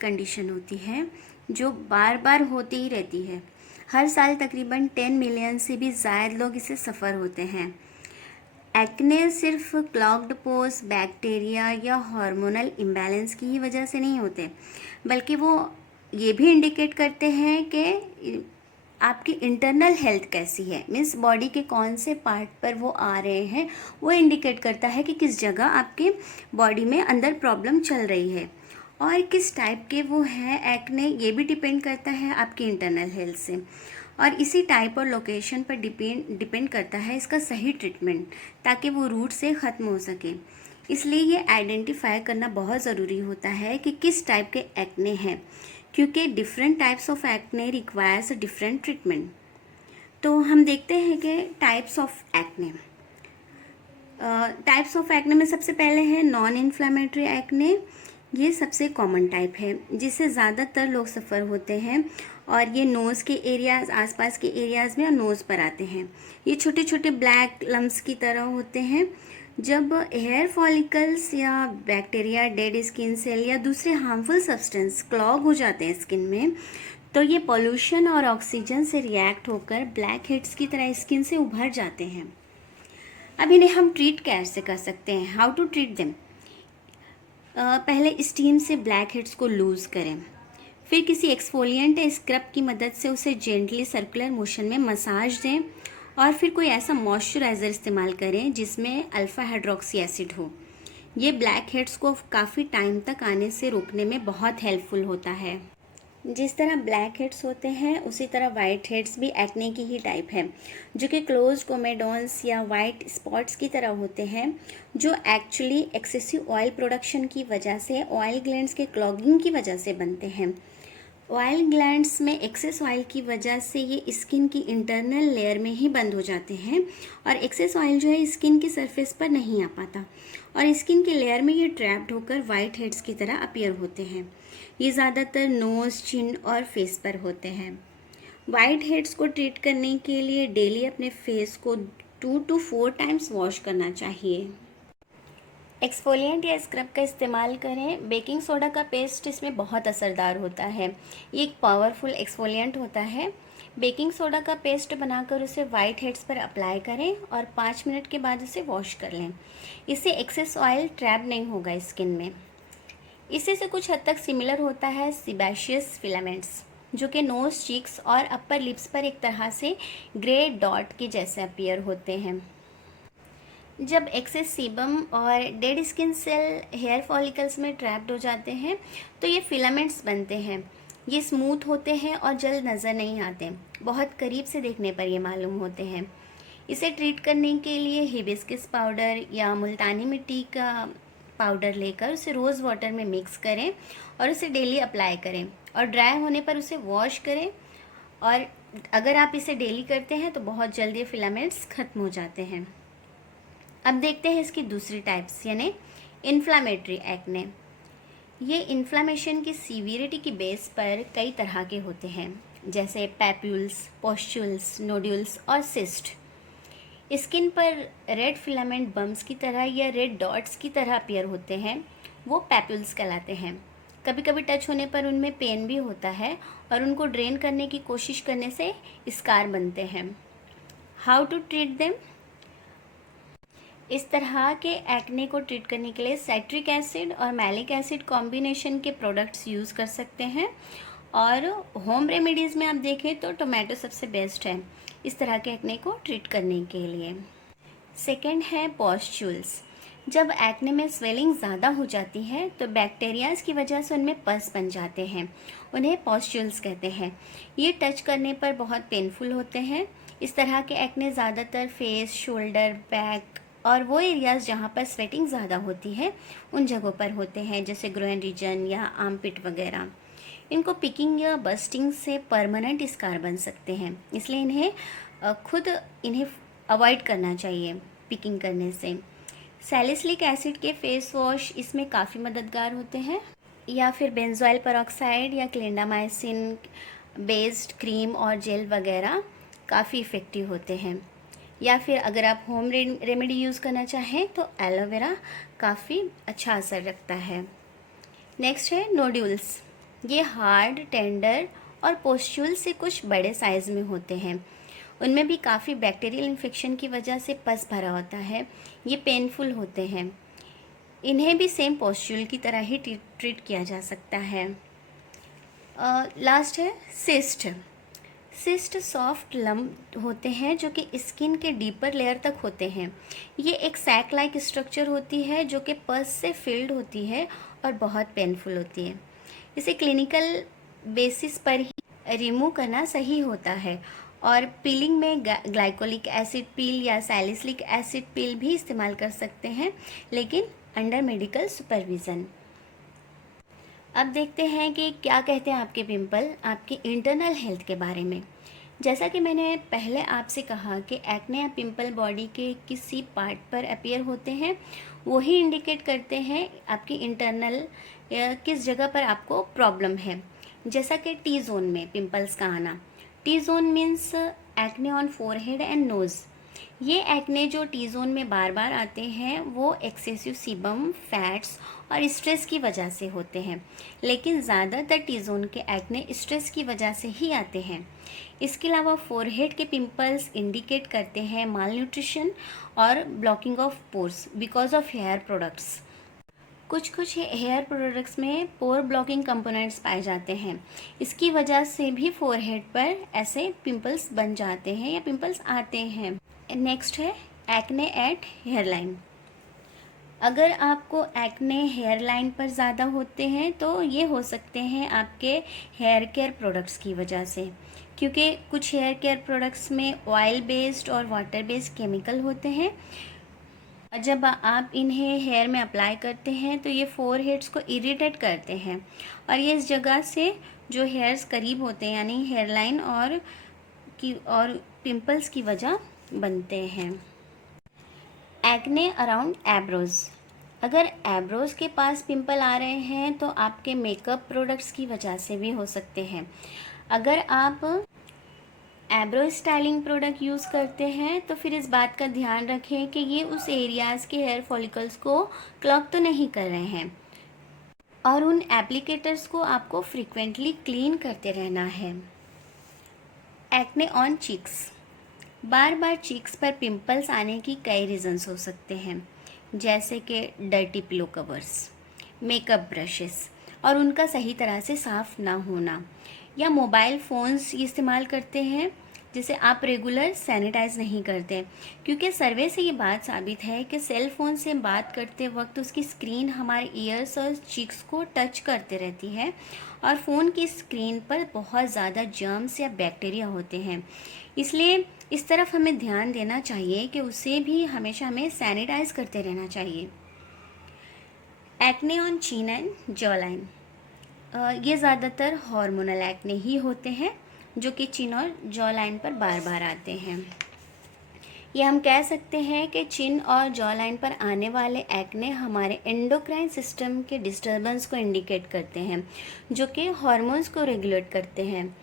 Condition होती है जो बार बार होती ही रहती है। हर साल तकरीबन 10 मिलियन से भी ज़्यादा लोग इससे सफ़र होते हैं। एक्ने सिर्फ क्लॉग्ड पोर्स, बैक्टीरिया या हार्मोनल इम्बैलेंस की ही वजह से नहीं होते, बल्कि वो ये भी इंडिकेट करते हैं कि आपकी इंटरनल हेल्थ कैसी है। मीन्स बॉडी के कौन से पार्ट पर वो आ रहे हैं, वो इंडिकेट करता है कि किस जगह आपके बॉडी में अंदर प्रॉब्लम चल रही है और किस टाइप के वो है एक्ने। ये भी डिपेंड करता है आपकी इंटरनल हेल्थ से, और इसी टाइप और लोकेशन पर डिपेंड करता है इसका सही ट्रीटमेंट, ताकि वो रूट से ख़त्म हो सके। इसलिए ये आइडेंटिफाई करना बहुत ज़रूरी होता है कि किस टाइप के एक्ने हैं, क्योंकि different types of acne requires different treatment. तो हम देखते हैं कि types of acne. Types of acne में सबसे पहले है नॉन इन्फ्लेमेटरी एक्ने। ये सबसे कॉमन टाइप है जिससे ज़्यादातर लोग सफ़र होते हैं, और ये नोज़ के एरियाज़, आसपास के एरियाज़ में और नोज़ पर आते हैं। ये छोटे छोटे ब्लैक लम्स की तरह होते हैं। जब हेयर फॉलिकल्स या बैक्टीरिया, डेड स्किन सेल या दूसरे हार्मफुल सब्सटेंस क्लॉग हो जाते हैं स्किन में, तो ये पोल्यूशन और ऑक्सीजन से रिएक्ट होकर ब्लैक हेड्स की तरह स्किन से उभर जाते हैं। अब इन्हें हम ट्रीट कैसे कर सकते हैं, हाउ टू ट्रीट देम। पहले स्टीम से ब्लैक हेड्स को लूज़ करें, फिर किसी एक्सफोलिएंट या स्क्रब की मदद से उसे जेंटली सर्कुलर मोशन में मसाज दें, और फिर कोई ऐसा मॉइस्चराइज़र इस्तेमाल करें जिसमें अल्फ़ा हाइड्रोक्सी एसिड हो। ये ब्लैक हेड्स को काफ़ी टाइम तक आने से रोकने में बहुत हेल्पफुल होता है। जिस तरह ब्लैक हेड्स होते हैं उसी तरह वाइट हेड्स भी एक्ने की ही टाइप है, जो कि क्लोज कोमेडोन्स या वाइट स्पॉट्स की तरह होते हैं, जो एक्चुअली एक्सेसिव ऑयल प्रोडक्शन की वजह से, ऑयल ग्लैंड्स के क्लॉगिंग की वजह से बनते हैं। ऑयल ग्लैंड्स में एक्सेस ऑयल की वजह से ये स्किन की इंटरनल लेयर में ही बंद हो जाते हैं, और एक्सेस ऑयल जो है स्किन की सरफेस पर नहीं आ पाता, और स्किन की लेयर में ये ट्रैप्ड होकर वाइट हेड्स की तरह अपीयर होते हैं। ये ज़्यादातर नोज़, चिन और फेस पर होते हैं। वाइट हेड्स को ट्रीट करने के लिए डेली अपने फेस को 2 to 4 टाइम्स वॉश करना चाहिए। एक्सफोलिएंट या स्क्रब का इस्तेमाल करें। बेकिंग सोडा का पेस्ट इसमें बहुत असरदार होता है। ये एक पावरफुल एक्सफोलिएंट होता है। बेकिंग सोडा का पेस्ट बनाकर उसे वाइट हेड्स पर अप्लाई करें और 5 मिनट के बाद उसे वॉश कर लें। इससे एक्सेस ऑयल ट्रैप नहीं होगा स्किन में। इसी से कुछ हद तक सिमिलर होता है सीबेशियस फिलामेंट्स, जो कि नोज, चीक्स और अपर लिप्स पर एक तरह से ग्रे डॉट के जैसे अपीयर होते हैं। जब एक्सेस सीबम और dead skin cell hair follicles में ट्रैप्ड हो जाते हैं तो ये फिलामेंट्स बनते हैं। ये स्मूथ होते हैं और जल्द नज़र नहीं आते, बहुत करीब से देखने पर ये मालूम होते हैं। इसे ट्रीट करने के लिए हिबिस्कस पाउडर या मुल्तानी मिट्टी का पाउडर लेकर उसे रोज़ वाटर में मिक्स करें और उसे डेली अप्लाई करें, और ड्राई होने पर उसे वॉश करें। और अगर आप इसे डेली करते हैं तो बहुत जल्दी ये फिलामेंट्स ख़त्म हो जाते हैं। अब देखते हैं इसकी दूसरी टाइप्स, यानी इन्फ्लामेटरी एक्ने। ये इन्फ्लामेशन की सीवियरिटी की बेस पर कई तरह के होते हैं, जैसे पैप्यूल्स, पॉस्चुल्स, नोड्यूल्स और सिस्ट। स्किन पर रेड फिलामेंट बम्स की तरह या रेड डॉट्स की तरह अपीयर होते हैं, वो पैप्यूल्स कहलाते हैं। कभी कभी टच होने पर उनमें पेन भी होता है, और उनको ड्रेन करने की कोशिश करने से स्कार बनते हैं। How to treat them. इस तरह के एक्ने को ट्रीट करने के लिए साइट्रिक एसिड और मैलिक एसिड कॉम्बिनेशन के प्रोडक्ट्स यूज़ कर सकते हैं, और होम रेमेडीज़ में आप देखें तो टोमेटो सबसे बेस्ट है इस तरह के एक्ने को ट्रीट करने के लिए। सेकेंड है पॉस्चुल्स। जब एक्ने में स्वेलिंग ज़्यादा हो जाती है तो बैक्टीरियाज की वजह से उनमें पस बन जाते हैं, उन्हें पॉस्चुल्स कहते हैं। ये टच करने पर बहुत पेनफुल होते हैं। इस तरह के एक्ने ज़्यादातर फेस, शोल्डर, बैक और वो एरियाज़ जहाँ पर स्वेटिंग ज़्यादा होती है उन जगहों पर होते हैं, जैसे ग्रोइन रीजन या आर्मपिट वगैरह। इनको पिकिंग या बस्टिंग से परमानेंट स्कार बन सकते हैं, इसलिए इन्हें अवॉइड करना चाहिए पिकिंग करने से। सैलिसिलिक एसिड के फेस वॉश इसमें काफ़ी मददगार होते हैं, या फिर बेंजोइल पेरोक्साइड या क्लिंडामाइसिन बेस्ड क्रीम और जेल वगैरह काफ़ी इफ़ेक्टिव होते हैं। या फिर अगर आप होम रेमेडी यूज़ करना चाहें तो एलोवेरा काफ़ी अच्छा असर रखता है। नेक्स्ट है नोड्यूल्स। ये हार्ड, टेंडर और पोस्ट्यूल से कुछ बड़े साइज़ में होते हैं। उनमें भी काफ़ी बैक्टीरियल इन्फेक्शन की वजह से पस भरा होता है। ये पेनफुल होते हैं। इन्हें भी सेम पोस्ट्यूल की तरह ही ट्रीट किया जा सकता है। लास्ट है सिस्ट। सिस्ट सॉफ्ट लम्प होते हैं जो कि स्किन के डीपर लेयर तक होते हैं। ये एक सैक लाइक स्ट्रक्चर होती है जो कि पस से फिल्ड होती है और बहुत पेनफुल होती है। इसे क्लिनिकल बेसिस पर ही रिमूव करना सही होता है और पीलिंग में ग्लाइकोलिक एसिड पील या सैलिसिलिक एसिड पील भी इस्तेमाल कर सकते हैं, लेकिन अंडर मेडिकल सुपरविज़न। अब देखते हैं कि क्या कहते हैं आपके पिंपल आपकी इंटरनल हेल्थ के बारे में। जैसा कि मैंने पहले आपसे कहा कि एक्ने या पिंपल बॉडी के किसी पार्ट पर अपीयर होते हैं, वही इंडिकेट करते हैं आपकी इंटरनल किस जगह पर आपको प्रॉब्लम है। जैसा कि टी जोन में पिंपल्स का आना। T zone means acne on forehead and nose. ये एक्ने जो टी जोन में बार बार आते हैं वो एक्सेसिव सीबम, फैट्स और स्ट्रेस की वजह से होते हैं, लेकिन ज़्यादातर टी जोन के एक्ने स्ट्रेस की वजह से ही आते हैं। इसके अलावा फोरहेड के पिंपल्स इंडिकेट करते हैं माल न्यूट्रिशन और blocking of pores because of hair products. कुछ हेयर प्रोडक्ट्स में पोर ब्लॉकिंग कंपोनेंट्स पाए जाते हैं। इसकी वजह से भी फोरहेड पर ऐसे पिंपल्स बन जाते हैं या पिंपल्स आते हैं। नेक्स्ट है एक्ने एट हेयरलाइन। अगर आपको एक्ने हेयरलाइन पर ज़्यादा होते हैं तो ये हो सकते हैं आपके हेयर केयर प्रोडक्ट्स की वजह से, क्योंकि कुछ हेयर केयर प्रोडक्ट्स में ऑयल बेस्ड और वाटर बेस्ड केमिकल होते हैं। जब आप इन्हें हेयर में अप्लाई करते हैं तो ये फोरहेड्स को इरिटेट करते हैं और ये इस जगह से जो हेयर्स करीब होते हैं यानी हेयरलाइन और पिंपल्स की वजह बनते हैं। Acne around eyebrows. अगर एब्रोज के पास पिंपल आ रहे हैं तो आपके मेकअप प्रोडक्ट्स की वजह से भी हो सकते हैं। अगर आप एब्रो स्टाइलिंग प्रोडक्ट यूज़ करते हैं तो फिर इस बात का ध्यान रखें कि ये उस एरियाज़ के हेयर फॉलिकल्स को क्लॉग तो नहीं कर रहे हैं और उन एप्लीकेटर्स को आपको फ्रीक्वेंटली क्लीन करते रहना है। Acne on cheeks. Bar bar cheeks पर पिंपल्स आने की कई रीज़न्स हो सकते हैं, जैसे कि dirty pillow covers, makeup brushes और उनका सही तरह से साफ़ ना होना, या मोबाइल फ़ोन्स इस्तेमाल करते हैं जिसे आप रेगुलर सैनिटाइज नहीं करते, क्योंकि सर्वे से ये बात साबित है कि सेल फ़ोन से बात करते वक्त उसकी स्क्रीन हमारे ईयर्स और चीक्स को टच करते रहती है और फ़ोन की स्क्रीन पर बहुत ज़्यादा जर्म्स या बैक्टीरिया होते हैं। इसलिए इस तरफ हमें ध्यान देना चाहिए कि उसे भी हमेशा हमें सैनिटाइज करते रहना चाहिए। Acne on chin and jaw line. ये ज़्यादातर हार्मोनल एक्ने ही होते हैं जो कि चिन और जॉ लाइन पर बार बार आते हैं। ये हम कह सकते हैं कि चिन और जॉ लाइन पर आने वाले एक्ने हमारे एंडोक्राइन सिस्टम के डिस्टर्बेंस को इंडिकेट करते हैं, जो कि हार्मोन्स को रेगुलेट करते हैं।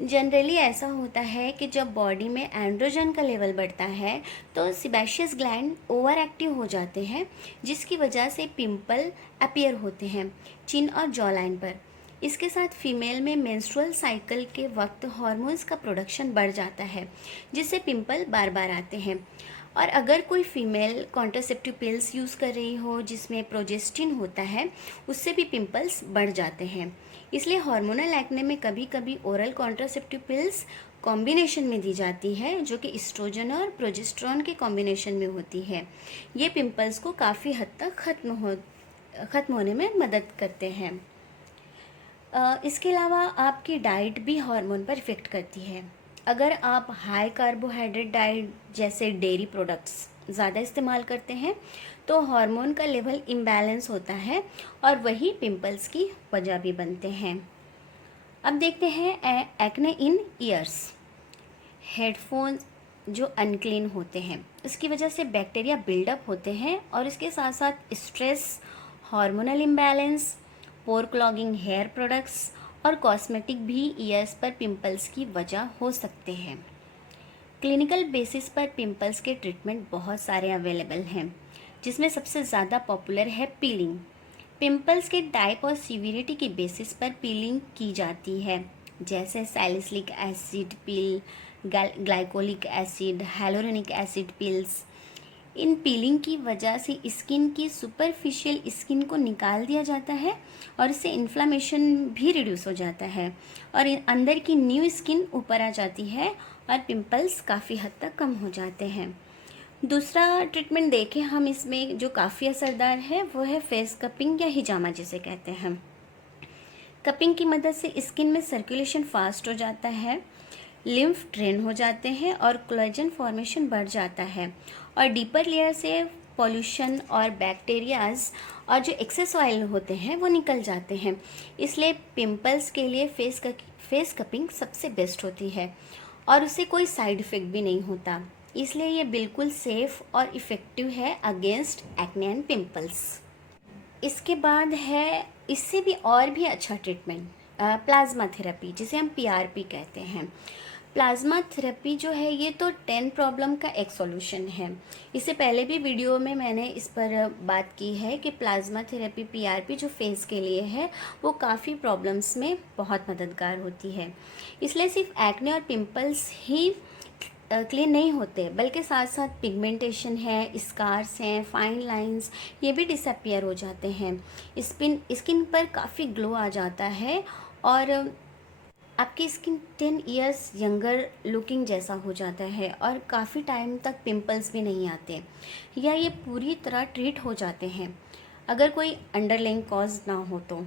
जनरली ऐसा होता है कि जब बॉडी में एंड्रोजन का लेवल बढ़ता है तो सिबेशियस ग्लैंड ओवर एक्टिव हो जाते हैं, जिसकी वजह से पिंपल अपीयर होते हैं चिन और जॉ लाइन पर। इसके साथ फीमेल में मेंस्ट्रुअल साइकिल के वक्त हार्मोन्स का प्रोडक्शन बढ़ जाता है, जिससे पिंपल बार बार आते हैं। और अगर कोई फीमेल कॉन्ट्रासेप्टिव पिल्स यूज़ कर रही हो जिसमें प्रोजेस्टिन होता है, उससे भी पिंपल्स बढ़ जाते हैं। इसलिए हार्मोनल एक्ने में कभी कभी ओरल कॉन्ट्रासेप्टिव पिल्स कॉम्बिनेशन में दी जाती है, जो कि एस्ट्रोजन और प्रोजेस्टेरॉन के कॉम्बिनेशन में होती है। ये पिंपल्स को काफ़ी हद तक ख़त्म होने में मदद करते हैं। इसके अलावा आपकी डाइट भी हार्मोन पर इफ़ेक्ट करती है। अगर आप हाई कार्बोहाइड्रेट डाइट जैसे डेयरी प्रोडक्ट्स ज़्यादा इस्तेमाल करते हैं तो हार्मोन का लेवल इम्बैलेंस होता है और वही पिंपल्स की वजह भी बनते हैं। अब देखते हैं एक्ने इन ईयर्स। हेडफोन जो अनक्लीन होते हैं उसकी वजह से बैक्टीरिया बिल्डअप होते हैं और इसके साथ साथ stress, hormonal imbalance, pore clogging hair products और कॉस्मेटिक भी ईयर्स पर पिंपल्स की वजह हो सकते हैं। क्लिनिकल बेसिस पर पिंपल्स के ट्रीटमेंट बहुत सारे अवेलेबल हैं, जिसमें सबसे ज़्यादा पॉपुलर है पीलिंग। पिंपल्स के टाइप और सीवियरिटी के बेसिस पर पीलिंग की जाती है, जैसे salicylic acid peel, glycolic acid, hyaluronic acid peels. इन पीलिंग की वजह से स्किन की सुपरफिशियल स्किन को निकाल दिया जाता है और इससे इन्फ्लामेशन भी रिड्यूस हो जाता है और अंदर की न्यू स्किन ऊपर आ जाती है और पिंपल्स काफ़ी हद तक कम हो जाते हैं। दूसरा ट्रीटमेंट देखें हम इसमें जो काफ़ी असरदार है वो है फेस कपिंग या हिजामा जिसे कहते हैं। कपिंग की मदद से स्किन में सर्कुलेशन फास्ट हो जाता है, लिम्फ ड्रेन हो जाते हैं और कोलेजन फॉर्मेशन बढ़ जाता है और डीपर लेयर से पॉल्यूशन और बैक्टीरियाज और जो एक्सेस ऑयल होते हैं वो निकल जाते हैं। इसलिए पिंपल्स के लिए फेस कपिंग सबसे बेस्ट होती है और उससे कोई साइड इफ़ेक्ट भी नहीं होता, इसलिए ये बिल्कुल सेफ़ और इफ़ेक्टिव है अगेंस्ट एक्ने एंड पिंपल्स। इसके बाद है इससे भी और भी अच्छा ट्रीटमेंट प्लाज्मा थेरेपी जिसे हम पीआरपी कहते हैं। प्लाज्मा थेरेपी जो है ये तो 10 प्रॉब्लम का एक सॉल्यूशन है। इससे पहले भी वीडियो में मैंने इस पर बात की है कि प्लाज्मा थेरेपी पीआरपी जो फेस के लिए है वो काफ़ी प्रॉब्लम्स में बहुत मददगार होती है। इसलिए सिर्फ एक्ने और पिंपल्स ही क्लीन नहीं होते बल्कि साथ साथ पिगमेंटेशन है, स्कार्स हैं, फाइन लाइंस ये भी डिसअपियर हो जाते हैं। स्किन पर काफ़ी ग्लो आ जाता है और आपकी स्किन 10 इयर्स यंगर लुकिंग जैसा हो जाता है और काफ़ी टाइम तक पिंपल्स भी नहीं आते या ये पूरी तरह ट्रीट हो जाते हैं अगर कोई अंडरलाइंग कॉज ना हो तो।